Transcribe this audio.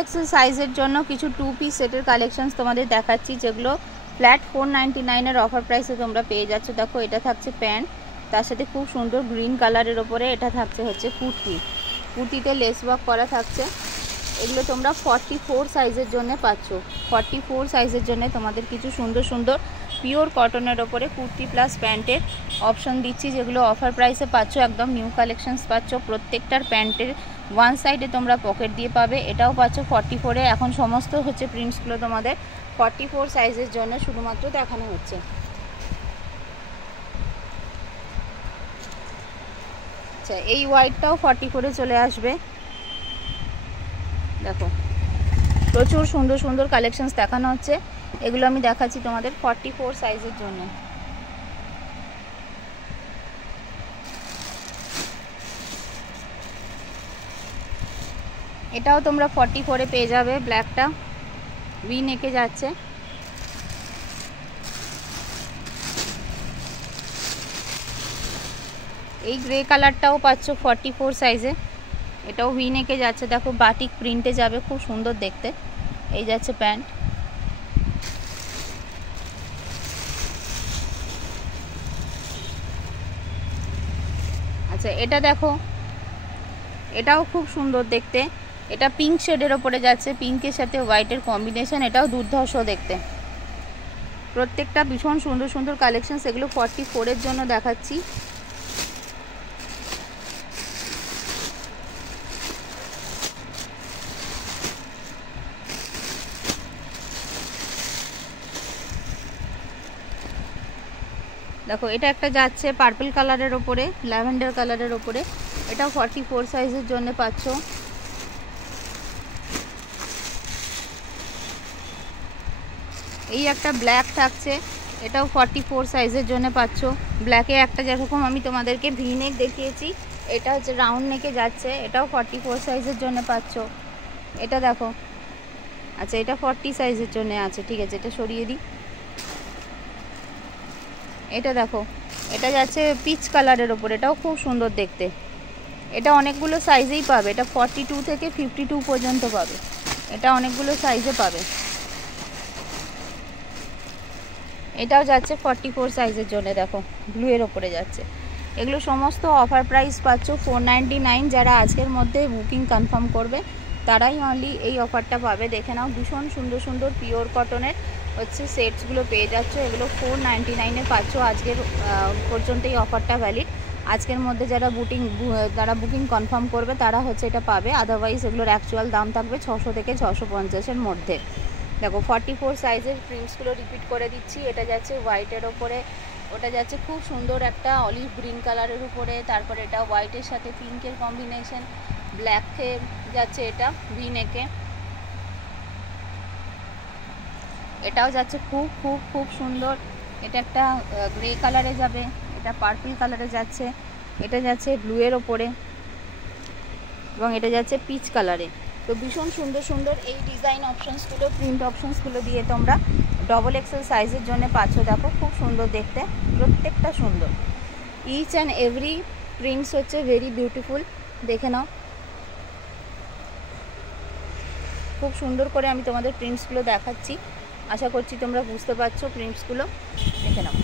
Excel সাইজের জন্য কিছু 2 পিস সেটের কালেকশনস তোমাদের দেখাচ্ছি, যেগুলো ফ্ল্যাট 499 এর অফার প্রাইসে তোমরা পেয়ে যাচ্ছ। দেখো, এটা থাকছে প্যান্ট, তার সাথে খুব সুন্দর গ্রিন কালারের ওপরে এটা থাকছে হচ্ছে কুর্তি। কুর্তিতে লেস ওয়ার্ক করা থাকছে। এগুলো তোমরা 44 সাইজের জন্য পাচ্ছ। 44 সাইজের জন্য তোমাদের কিছু সুন্দর সুন্দর পিওর কটনের ওপরে কুর্তি প্লাস প্যান্টের অপশন দিচ্ছি, যেগুলো অফার প্রাইসে পাচ্ছ। একদম নিউ কালেকশনস পাচ্ছ। প্রত্যেকটার প্যান্টের ওয়ান সাইডে তোমরা পকেট দিয়ে পাবে। এটাও পাচ্ছ 44-এ। এখন সমস্ত হচ্ছে প্রিন্টসগুলো তোমাদের 44 সাইজের জন্য শুধুমাত্র দেখানো হচ্ছে। আচ্ছা, এই হোয়াইটটাও 44-এ চলে আসবে। দেখো, প্রচুর সুন্দর সুন্দর কালেকশনস দেখানো হচ্ছে। এগুলো আমি দেখাচ্ছি তোমাদের 44 সাইজের জন্য। এটাও তোমরা 44-এ পেয়ে যাবে। ব্ল্যাকটা ভি নেকে যাচ্ছে। এই গ্রে কালারটাও পাচ্ছ 44 সাইজে। এটাও ভি নেকে যাচ্ছে। দেখো, বাটিক প্রিন্টে যাবে, খুব সুন্দর দেখতে। এই যাচ্ছে প্যান্ট। আচ্ছা, এটা দেখো, এটাও খুব সুন্দর দেখতে। এটা পিঙ্ক শেডের ওপরে যাচ্ছে, পিঙ্কের সাথে হোয়াইটের কম্বিনেশন। এটাও দুর্ধর্ষ দেখতে। প্রত্যেকটা ভীষণ সুন্দর সুন্দর কালেকশন। সেগুলো 44-এর জন্য দেখাচ্ছি। দেখো, এটা একটা যাচ্ছে পার্পল কালারের ওপরে, ল্যাভেন্ডার কালারের ওপরে। এটাও 44 সাইজের জন্য পাচ্ছ। এই একটা ব্ল্যাক থাকছে, এটাও 44 সাইজের জন্য পাচ্ছ। ব্ল্যাকে একটা যেরকম আমি তোমাদেরকে ভি নেক দেখিয়েছি, এটা হচ্ছে রাউন্ড নেকে যাচ্ছে। এটাও 44 সাইজের জন্য পাচ্ছ। এটা দেখো, আচ্ছা, এটা 40 সাইজের জন্য আছে। ঠিক আছে, এটা সরিয়ে দিই। এটা দেখো, এটা যাচ্ছে পিচ কালারের ওপর। এটাও খুব সুন্দর দেখতে। এটা অনেকগুলো সাইজেই পাবে। এটা 42 থেকে 52 পর্যন্ত পাবে। এটা অনেকগুলো সাইজে পাবে। এটাও যাচ্ছে 44 সাইজের জন্য। দেখো, ব্লু এর ওপরে যাচ্ছে। এগুলো সমস্ত অফার প্রাইস পাচ্ছ 499। যারা আজকের মধ্যে বুকিং কনফার্ম করবে তারাই অনলি এই অফারটা পাবে। দেখে নাও, ভীষণ সুন্দর সুন্দর পিওর কটনের হচ্ছে সেটসগুলো পেয়ে যাচ্ছ। এগুলো 499-এ পাচ্ছ। আজকের পর্যন্ত এই অফারটা ভ্যালিড। আজকের মধ্যে যারা বুকিং কনফার্ম করবে তারা হচ্ছে এটা পাবে। আদারওয়াইজ এগুলোর অ্যাকচুয়াল দাম থাকবে 600 থেকে 650-এর মধ্যে। দেখো, 44 সাইজের প্রিন্টসগুলো রিপিট করে দিচ্ছি। এটা যাচ্ছে হোয়াইটের ওপরে, ওটা যাচ্ছে খুব সুন্দর একটা অলিভ গ্রিন কালারের উপরে। তারপরে এটা হোয়াইটের সাথে পিঙ্কের কম্বিনেশন, ব্ল্যাকে যাচ্ছে এটা ভি নেকে। এটাও যাচ্ছে খুব খুব খুব সুন্দর। এটা একটা গ্রে কালারে যাবে, এটা পার্পল কালারে যাচ্ছে, এটা যাচ্ছে ব্লু এর ওপরে, এবং এটা যাচ্ছে পিচ কালারে। তো ভীষণ সুন্দর সুন্দর এই ডিজাইন অপশনসগুলো, প্রিন্ট অপশনসগুলো দিয়ে তোমরা XXL সাইজের জন্য পাচ্ছ। দেখো, খুব সুন্দর দেখতে, প্রত্যেকটা সুন্দর। ইচ অ্যান্ড এভরি প্রিন্টস হচ্ছে ভেরি বিউটিফুল। দেখে নাও, খুব সুন্দর করে আমি তোমাদের প্রিন্টসগুলো দেখাচ্ছি। আশা করছি তোমরা বুঝতে পারছো প্রিন্টসগুলো। দেখে নাও।